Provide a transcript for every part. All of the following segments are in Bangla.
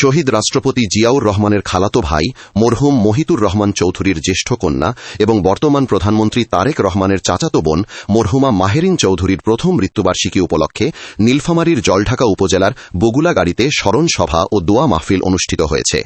শহীদ রাষ্ট্রপতি জিয়াউর রহমানের খালাতো ভাই মরহুম মহিতুর রহমান চৌধুরীর জ্যেষ্ঠ কন্যা এবং বর্তমান প্রধানমন্ত্রী তারেক রহমানের চাচাতো বোন মরহুমা মাহেরিন চৌধুরীর প্রথম মৃত্যুবার্ষিকী উপলক্ষে নীলফামারীর জলঢাকা উপজেলার বগুলাগাড়িতে স্মরণ সভা ও দোয়া মাহফিল অনুষ্ঠিত হয়েছে।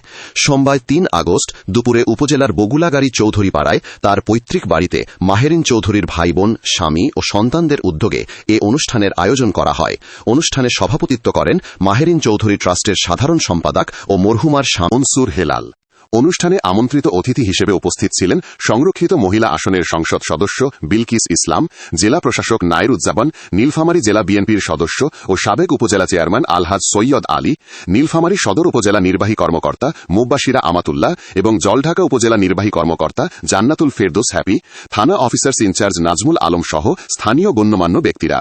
সোমবার ৩ আগস্ট দুপুরে উপজেলার বগুলাগাড়ি চৌধুরী পাড়ায় তার পৈতৃক বাড়িতে মাহেরিন চৌধুরীর ভাই বোন, স্বামী ও সন্তানদের উদ্যোগে এ অনুষ্ঠানের আয়োজন করা হয়। অনুষ্ঠানে সভাপতিত্ব করেন মাহেরিন চৌধুরী ট্রাস্টের সাধারণ সম্পাদক ও মরহুমার মনসুর হেলাল। অনুষ্ঠানে আমন্ত্রিত অতিথি হিসেবে উপস্থিত ছিলেন সংরক্ষিত মহিলা আসনের সংসদ সদস্য বিলকিস ইসলাম, জেলা প্রশাসক নাইরুজ্জামান, নীলফামারী জেলা বিএনপির সদস্য ও সাবেক উপজেলা চেয়ারম্যান আলহাজ সৈয়দ আলী, নীলফামারী সদর উপজেলা নির্বাহী কর্মকর্তা মুব্বাশিরা আমাতুল্লাহ এবং জলঢাকা উপজেলা নির্বাহী কর্মকর্তা জান্নাতুল ফেরদৌস হ্যাপি, থানা অফিসার্স ইনচার্জ নাজমুল আলম সহ স্থানীয় গণ্যমান্য ব্যক্তিরা।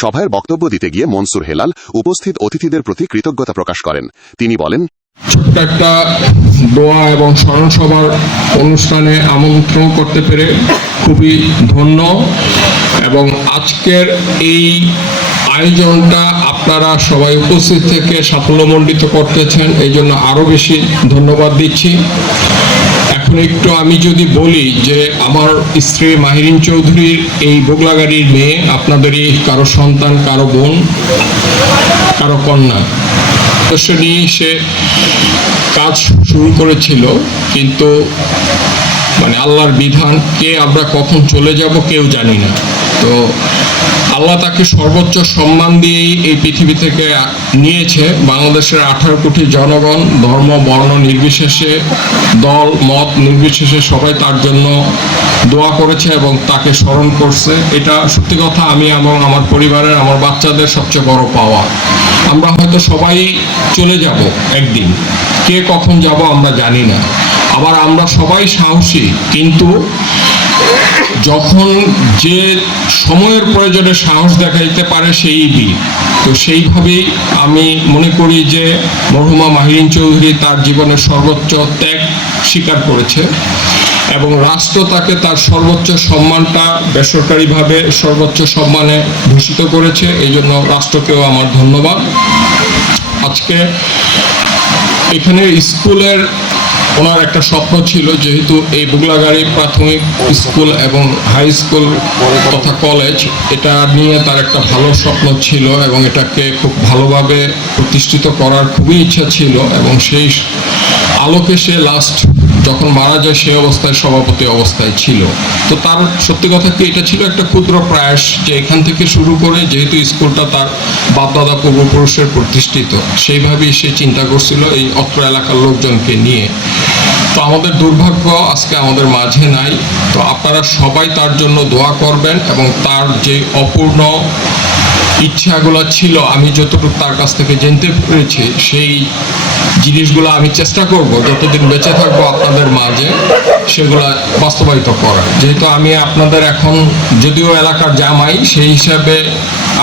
সভায় বক্তব্য দিতে গিয়ে মনসুর হেলাল উপস্থিত অতিথিদের প্রতি কৃতজ্ঞতা প্রকাশ করেন। তিনি বলেন, ছোট্ট একটা দোয়া এবং স্মরণ সভার অনুষ্ঠানে আমন্ত্রণ করতে পেরে খুবই ধন্য, এবং আজকের এই আয়োজনটা আপনারা সবাই উপস্থিত থেকে সাফল্যমণ্ডিত করতেছেন, এই জন্য আরো বেশি ধন্যবাদ দিচ্ছি। এখন একটু আমি যদি বলি যে আমার স্ত্রী মাহেরিন চৌধুরীর এই বগুলাগাড়ির মেয়ে, আপনাদেরই কারো সন্তান, কারো বোন, কারো কন্যা নিয়ে সে কাজ শুরু করেছিল, কিন্তু আল্লাহর বিধান, কে আমরা কখন চলে যাব কেউ জানি না। তো আল্লাহ তাকে সর্বোচ্চ সম্মান দিয়েই এই পৃথিবী থেকে নিয়েছে। বাংলাদেশের 18 কোটি জনগণ ধর্ম বর্ণ নির্বিশেষে, দল মত নির্বিশেষে সবাই তার জন্য দোয়া করেছে এবং তাকে স্মরণ করছে। এটা সত্যি কথা, আমি এবং আমার পরিবারের, আমার বাচ্চাদের সবচেয়ে বড় পাওয়া। আমরা হয়তো সবাই চলে যাব একদিন, কে কখন যাব আমরা জানি না। আবার আমরা সবাই সাহসী, কিন্তু যখন যে সময়ের প্রয়োজনে সাহস দেখাইতে পারে সেই বীর। তো সেইভাবেই আমি মনে করি যে মরহুমা মাহেরিন চৌধুরী তার জীবনের সর্বোচ্চ ত্যাগ স্বীকার করেছে এবং রাষ্ট্র তাকে তার সর্বোচ্চ সম্মানটা বেসরকারিভাবে সর্বোচ্চ সম্মানে ভূষিত করেছে। এই জন্য রাষ্ট্রকেও আমার ধন্যবাদ। আজকে এখানে স্কুলের ওনার একটা স্বপ্ন ছিল, যেহেতু এই বগুলাগাড়ি প্রাথমিক স্কুল এবং হাই স্কুল তথা কলেজ, এটা নিয়ে তার একটা ভালো স্বপ্ন ছিল এবং এটাকে খুব ভালোভাবে প্রতিষ্ঠিত করার খুবই ইচ্ছা ছিল, এবং সেই আলোকে সে লাস্ট যখন মারা যায় সে অবস্থায় সভাপতি অবস্থায় ছিল। তো তার সত্যি কথা কি, এটা ছিল একটা ক্ষুদ্র প্রয়াস যে এখান থেকে শুরু করে, যেহেতু স্কুলটা তার বাপদাদা পূর্বপুরুষের প্রতিষ্ঠিত, সেইভাবেই সে চিন্তা করছিল এই অত্র এলাকার লোকজনকে নিয়ে। তো আমাদের দুর্ভাগ্য আজকে আমাদের মাঝে নাই। তো আপনারা সবাই তার জন্য দোয়া করবেন এবং তার যে অপূর্ণ ইচ্ছাগুলো ছিল, আমি যতটুকু তার কাছ থেকে জানতে পেরেছি, সেই জিনিসগুলো আমি চেষ্টা করব যতদিন বেঁচে থাকবো আপনাদের মাঝে সেগুলো বাস্তবায়িত করার। যেহেতু আমি আপনাদের এখন যদিও এলাকার জামাই, সেই হিসাবে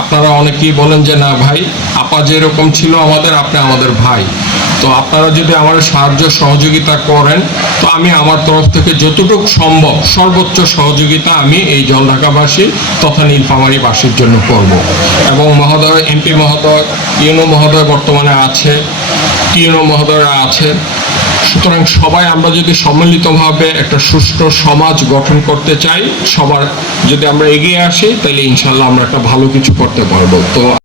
আপনারা অনেকেই বলেন যে না ভাই, আপা যেরকম ছিল আমাদের, আপনি আমাদের ভাই। তো আপনারা যদি আমার সাহায্য সহযোগিতা করেন, তো আমি আমার তরফ থেকে যতটুকু সম্ভব সর্বোচ্চ সহযোগিতা আমি এই জলঢাকাবাসী তথা নীলফামারীবাসীর জন্য করব। এবং মহোদয়, এমপি মহোদয়, ইউনো মহোদয় বর্তমানে আছে, টিউনো মহোদয়রা আছে। সুতরাং সবাই আমরা যদি সম্মিলিতভাবে একটা সুষ্ঠু সমাজ গঠন করতে চাই, সবার যদি আমরা এগিয়ে আসি, তাহলে ইনশাল্লাহ আমরা একটা ভালো কিছু করতে পারবো। তো